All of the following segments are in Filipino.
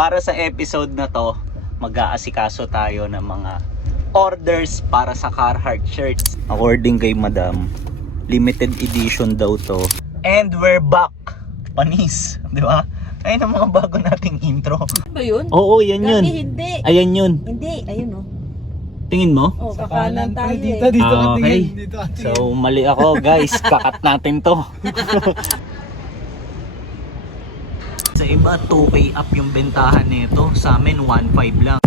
Para sa episode na to, mag-aasikaso tayo ng mga orders para sa Carhartt shirts. According kay Madam, limited edition daw to. And we're back! Panis, di ba? Ayun ang mga bago nating intro. Ba yun? Oo, yan yun. Lagi hindi. Ayan yun. Hindi, ayun oh. Tingin mo? Oh, kakanan tayo Dito, eh. dito Ah, ka okay. tingin. Dito ka tingin. So, mali ako guys. Kakat natin to. Sa iba, 2K up yung bentahan nito. Sa amin, 1.5 lang.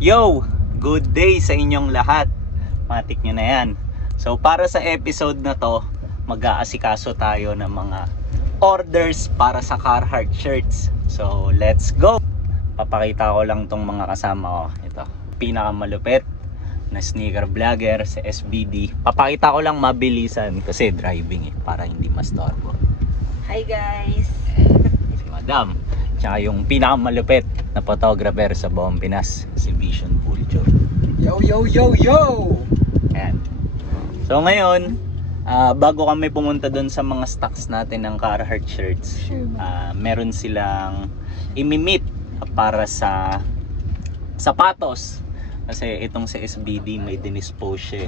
Yo! Good day sa inyong lahat. Matik nyo na yan. So para sa episode na to, mag-aasikaso tayo ng mga orders para sa Carhartt shirts. So let's go! Papakita ko lang tong mga kasama ko. Ito, pinakamalupit na sneaker vlogger sa SBD. Papakita ko lang mabilisan kasi driving para hindi mastorbo. Hi guys. Si Madam. Tsaka yung pinakamalupit na photographer sa buong Pinas, si Vision Fuljo. Yo, yo, yo, yo! Ayan. So ngayon, bago kami pumunta doon sa mga stocks natin ng Carhartt shirts, meron silang imimit para sa sapatos. Kasi itong sa SBD may dinispose siya.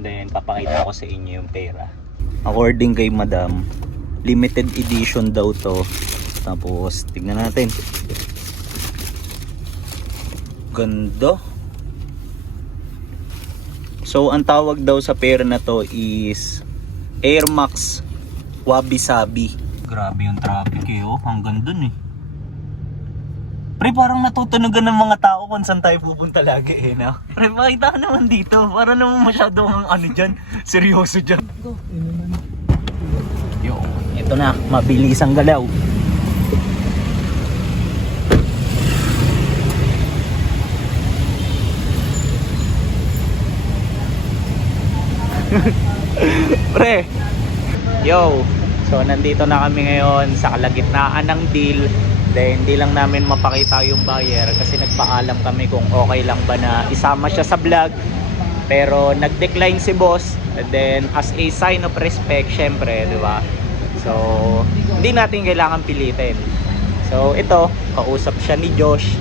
Then papakita ko sa inyo yung pera. According kay Madam, limited edition daw to. Tapos tignan natin. Ganda. So ang tawag daw sa pair na to is Air Max Wabi Sabi. Grabe yung traffic eh, oh. Hanggang dun eh. Pre, parang natutunugan ng mga tao kung saan tayo pupunta lagi eh, no? Pre, makita ka naman dito. Para naman masyadong ano dyan. Seryoso dyan. Go. Yo, ito na. Mabilis ang galaw. Pre, yo, so nandito na kami ngayon sa kalagitnaan ng deal. Then hindi lang namin mapakita yung buyer kasi nagpaalam kami kung okay lang ba na isama siya sa vlog. Pero nag-decline si boss. And then as a sign of respect, syempre, di ba? So hindi natin kailangan pilitin. So ito, kausap siya ni Josh.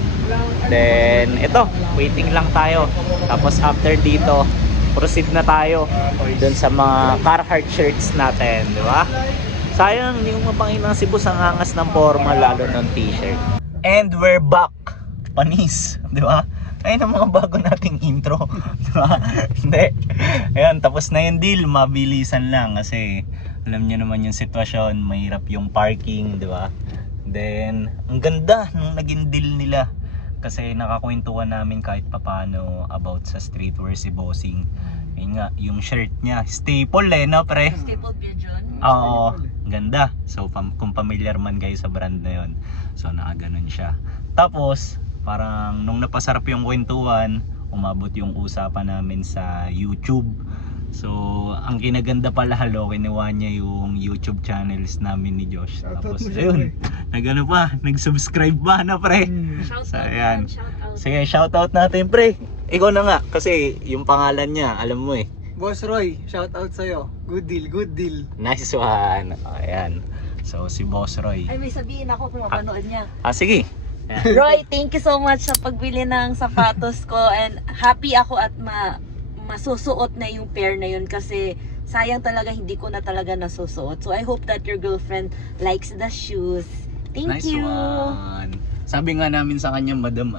Then ito, waiting lang tayo. Tapos after dito, proceed na tayo dun sa mga Carhartt shirts natin, di ba? Sayang, hindi mo mapakita si boss ang angas ng forma, lalo ng t-shirt. And we're back! Panis, di ba? Ayun ang mga bago nating intro, di ba? Hindi. Ayan, tapos na yung deal, mabilisan lang kasi alam niyo naman yung sitwasyon, mahirap yung parking, di ba? Then, ang ganda nung naging deal nila. Kasi nakakwentuhan namin kahit papano about sa streetwear si Bossing. Ayun nga, yung shirt niya, staple eh, no pre? Staple pigeon. Oo, ganda. So kung familiar man kayo sa brand na yon, so nakaganon siya. Tapos, parang nung napasarap yung kwentuhan, umabot yung usapan namin sa YouTube. So, ang kinaganda pala, kinuha niya yung YouTube channels namin ni Josh. Tapos, ayun, nagano pa, nag-subscribe ba na pre? Shout So, out ayan. yan, shout out. Sige, shoutout natin pre. Ikaw na nga, kasi yung pangalan niya, alam mo eh. Boss Roy, shout out sa'yo. Good deal, good deal. Nice one. Ayan. So, si Boss Roy. Ay, may sabihin ako kung mapanood niya. Sige. Ayan. Roy, thank you so much sa pagbili ng sapatos ko and happy ako at masusuot na yung pair na yun kasi sayang talaga hindi ko na talaga nasusuot. So I hope that your girlfriend likes the shoes. Thank Nice you. one. Sabi nga namin sa kanya, Madam,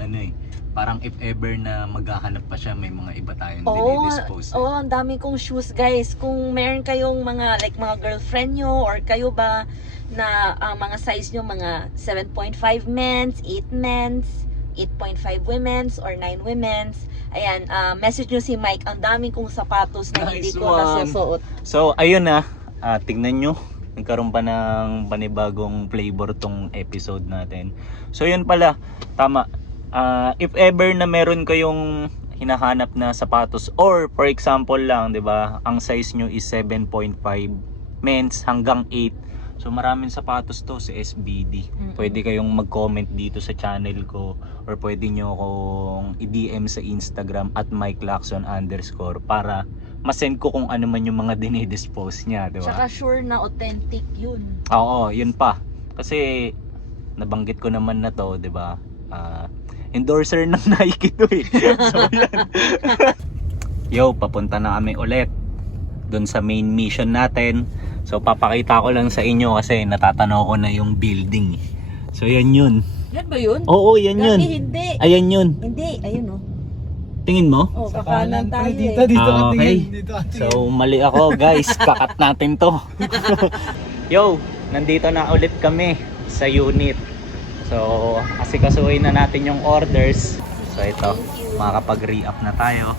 parang if ever na maghahanap pa siya, may mga iba tayong dinidispose. Oo, ang dami kong shoes guys. Kung meron kayong mga mga girlfriend nyo or kayo ba na mga size nyo, mga 7.5 men's, 8 men's, 8.5 women's or 9 women's. Ayan, message nyo si Mike. Ang daming kong sapatos na hindi Nice ko one. nasusuot. So, ayun na. Tignan nyo. Nagkaroon pa ng panibagong flavor tong episode natin. So, yun pala. Tama. If ever na meron kayong hinahanap na sapatos or for example lang, 'di ba? Ang size nyo is 7.5 men's hanggang 8. So maraming sapatos to sa SBD. Pwede kayong mag-comment dito sa channel ko or pwede nyo akong i-DM sa Instagram at @MikeLacson_ para masend ko kung ano man yung mga dinidispose niya, di ba? Tsaka sure na authentic yun. Oo, yun pa. Kasi nabanggit ko naman na to, di ba? Endorser ng Nike to eh. So yan. Yo, papunta na kami ulit dun sa main mission natin. So papakita ko lang sa inyo kasi natatanaw ko na yung building. So yan yun. Yan ba yun? Oo, yan yun. Hindi. Ayan yun. Hindi, ayun oh. Tingin mo? Oh, Sa kakanan kanan, tayo pre. Dito, eh. dito ka Okay. tingin. Dito ka tingin. So mali ako guys, kakat natin to. Yo, nandito na ulit kami sa unit. So asikasuhin na natin yung orders. So ito, makakapag-re-up na tayo.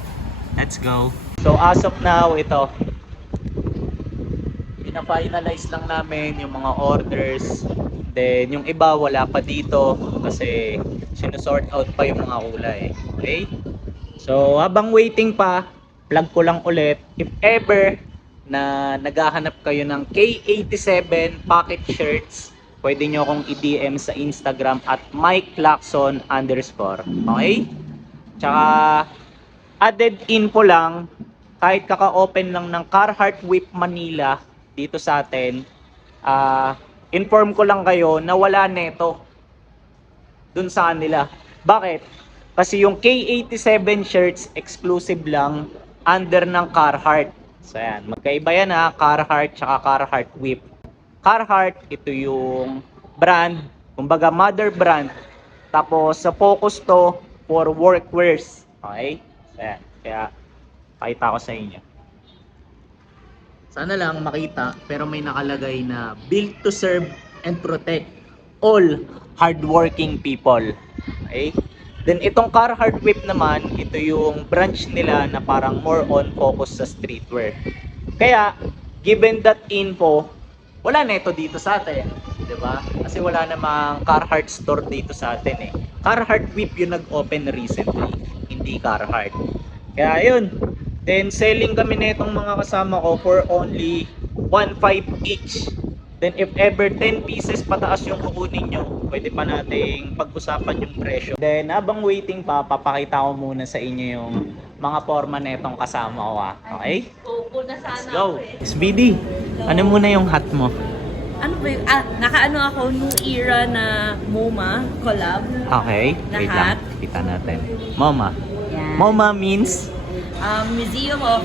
Let's go. So as of now, ito, pina-finalize lang namin yung mga orders. Then yung iba wala pa dito kasi sinusort out pa yung mga kulay. Okay? So habang waiting pa, plug ko lang ulit, if ever na naghahanap kayo ng K87 pocket shirts, pwede nyo akong i-DM sa Instagram at @MikeLacson_. Okay? Tsaka added info lang, kahit kaka-open lang ng Carhartt Whip Manila dito sa atin, inform ko lang kayo na wala neto dun sa kanila. Bakit? Kasi yung K87 shirts exclusive lang under ng Carhartt. So yan, magkaiba yan ha, Carhartt tsaka Carhartt Whip. Carhartt, ito yung brand, kumbaga mother brand. Tapos sa focus to for workwears. Okay? So yan, kaya pakita ko sa inyo. Sana lang makita, pero may nakalagay na built to serve and protect all hardworking people. Okay? Then itong Carhartt Whip naman, ito yung branch nila na parang more on focus sa streetwear. Kaya, given that info, wala na ito dito sa atin. 'Di ba? Kasi wala namang Carhartt store dito sa atin eh. Carhartt Whip yung nag-open recently, hindi Carhartt. Kaya yun. Then selling kami na itong mga kasama ko for only 1.5 each. Then if ever 10 pieces pataas yung kukunin nyo, pwede pa nating pag-usapan yung presyo. Then habang waiting pa, papakita ko muna sa inyo yung mga forma na itong kasama ko ha. Okay? Opo na sana Let's go! ako eh. SBD, ano muna yung hat mo? Ano ba yun? Nakaano ako, New Era na MoMA collab. Okay, Na wait hat. lang. Kita natin. MoMA. Yan. MoMA means? Museum of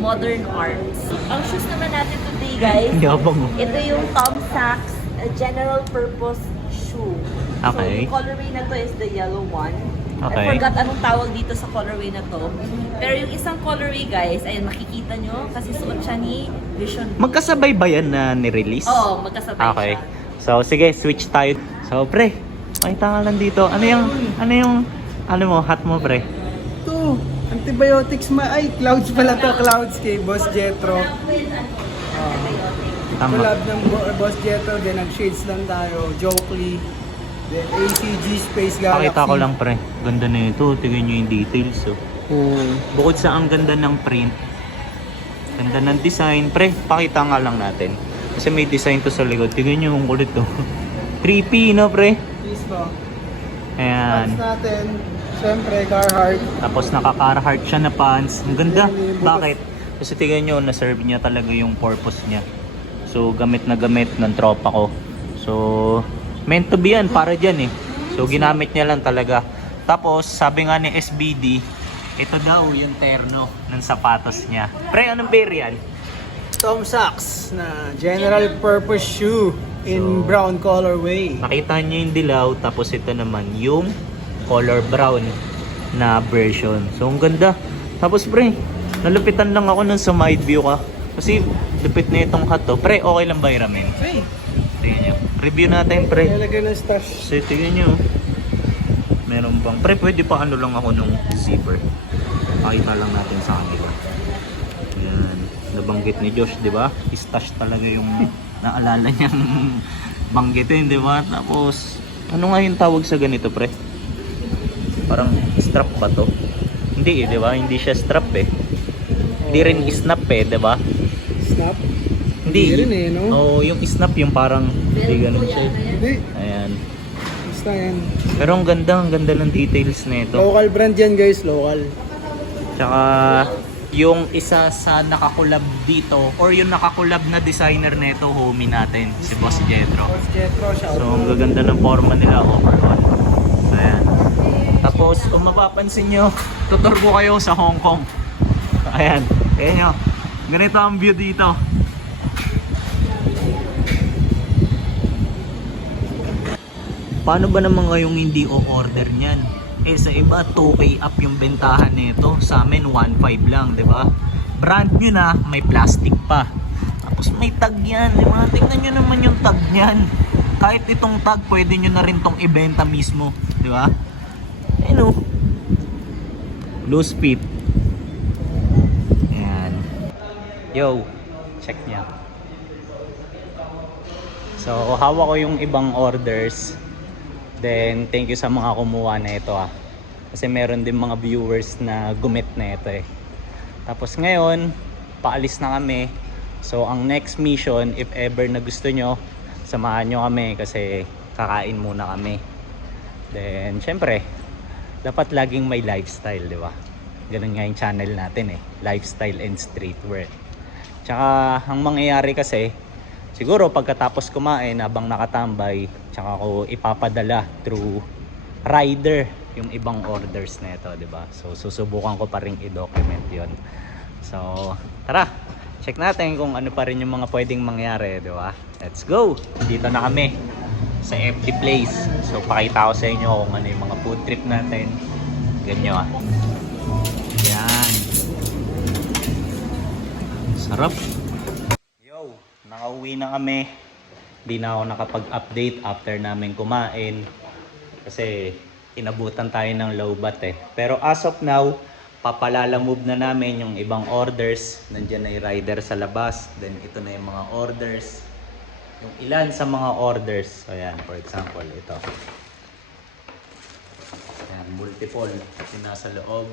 Modern Arts. Ang shoes naman natin today, guys. Yabang mo. Ito yung Tom Sachs general purpose shoe. Okay. So, yung colorway na to is the yellow one. Okay. I forgot anong tawag dito sa colorway na to. Pero yung isang colorway, guys, ayun, makikita nyo kasi suot siya ni Vision Blue. Magkasabay ba yan na ni-release? Oo, magkasabay Okay. siya. So, sige, switch tayo. So, pre, makita ka lang dito. Ano mo, hat mo, pre? Ito, antibiotics Clouds pala to. Clouds kay Boss Jetro. Tama. Collab ng Boss Jetro. Then nag-shades lang tayo. Jokely. Then ACG Space Galaxy. Pakita ko lang, pre. Ganda na ito. Tingnan nyo yung details, oh. Bukod sa ang ganda ng print, ganda ng design, pre, pakita nga lang natin. Kasi may design to sa likod. Tingnan nyo yung kulit, oh. Creepy, no, pre? Please po. Ayan. Pants natin. Siyempre, Carhartt. Tapos naka-Carhartt siya na pants. Ang ganda. Bakit? Kasi tingnan nyo, na-serve niya talaga yung purpose niya. So, gamit na gamit ng tropa ko. So, meant to be yan, para dyan eh. So, ginamit niya lang talaga. Tapos, sabi nga ni SBD, ito daw yung terno ng sapatos niya. Pre, anong bear yan? Tom Sachs na general purpose shoe in So, brown colorway. Nakita niyo yung dilaw, tapos ito naman yung color brown na version. So, ang ganda. Tapos, pre, nalupitan lang ako nung side view ka. Kasi, lupit na itong hat to. Pre, okay lang ba iramin? Hey, Tingnan nyo. Review natin, pre. nilagay ng stash. So, tingnan nyo. Meron bang... Pre, pwede pa ano lang ako nung zipper. Pakita lang natin sa kanila. Ayan. Nabanggit ni Josh, di ba? Stash talaga yung naalala niyang banggitin, di ba? Tapos, ano nga yung tawag sa ganito, pre? Parang strap ba to? Hindi eh, di ba? Hindi siya strap eh. Hindi rin snap eh, di ba? Snap? Hindi rin eh, no? Oh, yung snap yung parang hindi ganun siya. Hindi. Ayan. Basta yan. Pero ang ganda ng details nito. Local brand yan guys, local. Tsaka yung isa sa nakakulab dito or yung nakakulab na designer nito, homie natin, si Boss Jetro. Boss Jetro, shout So ang gaganda ng forma nila overall. So ayan. Tapos kung mapapansin nyo, tutur ko kayo sa Hong Kong. Ayan. Ayan nyo. Ganito ang view dito. Paano ba naman ngayong hindi o-order niyan? Eh sa iba 2K up yung bentahan nito, sa amin 1.5 lang, 'di ba? Brand new na, may plastic pa. Tapos may tag yan, 'di ba? Tingnan niyo naman yung tag niyan. Kahit itong tag, pwede niyo na rin tong ibenta mismo, 'di ba? Ayun oh. Loose fit. Ayan. Yo, check niya. So, hawak ko yung ibang orders. Then, thank you sa mga kumuha na ito Kasi meron din mga viewers na gumit na ito eh. Tapos ngayon, paalis na kami. So, ang next mission, if ever na gusto nyo, samahan nyo kami kasi kakain muna kami. Then, syempre, dapat laging may lifestyle, di ba? Ganun nga yung channel natin eh. Lifestyle and streetwear. Tsaka, ang mangyayari kasi, siguro pagkatapos kumain habang nakatambay, tsaka ko ipapadala through rider yung ibang orders na ito, 'di ba? So susubukan ko pa ring i-document 'yon. So tara, check natin kung ano pa rin yung mga pwedeng mangyari, 'di ba? Let's go. Dito na kami sa empty place. So pakita ko sa inyo kung ano yung mga food trip natin. Ganyan Yan. Sarap. Yo, nakauwi na kami. Di na ako nakapag-update after namin kumain kasi inabutan tayo ng lowbat eh. Pero as of now, papalalamove na namin yung ibang orders. Nandiyan na yung rider sa labas. Then ito na yung mga orders. Yung ilan sa mga orders. So yan, for example, ito. Yan, multiple. Yung nasa loob.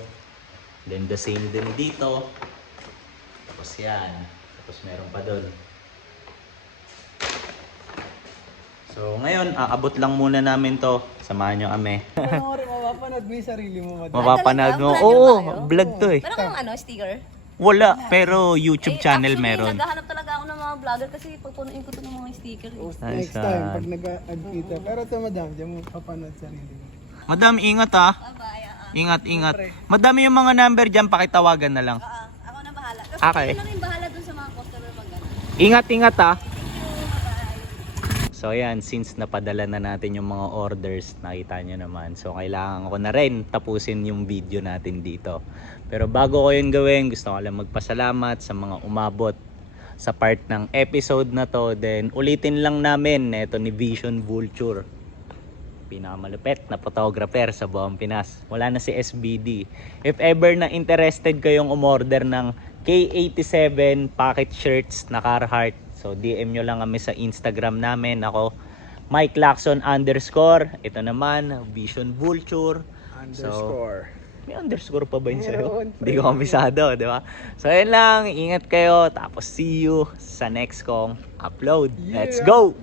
Then the same din dito. Tapos yan. Tapos meron pa doon. So ngayon, aabot lang muna namin to. Samahan nyo kami. Panoorin, mapapanood mo yung sarili mo. Mapapanood mo. Vlog Oo, yun ba vlog to eh. Meron kang sticker? Wala, pero YouTube channel Actually, meron. naghahanap talaga ako ng mga vlogger kasi pagpunuin ko to ng mga sticker. Next time, pag nag-add kita. Pero ito madam, diyan mo papanood sarili mo. Madam, ingat ha. Bye-bye. Ingat, ingat. Madami yung mga number dyan, pakitawagan na lang. Ako na bahala. Kasi Okay. na rin bahala dun sa mga customer pag gano'n. Ingat, ingat ha. So ayan, since napadala na natin yung mga orders, nakita nyo naman. So kailangan ko na rin tapusin yung video natin dito. Pero bago ko yun gawin, gusto ko lang magpasalamat sa mga umabot sa part ng episode na to. Then ulitin lang namin, ito ni Vision Vulture. Pinakamalupit na photographer sa buong Pinas. Wala na si SBD. If ever na interested kayong umorder ng K87 pocket shirts na Carhartt, so DM nyo lang kami sa Instagram namin. Ako, Mike Lacson _ Ito naman, Vision Vulture. Underscore. May underscore pa ba yun sa'yo? Meron. Hindi ko komisado, di ba? So ayun lang, ingat kayo. Tapos see you sa next kong upload. Let's Yeah. go!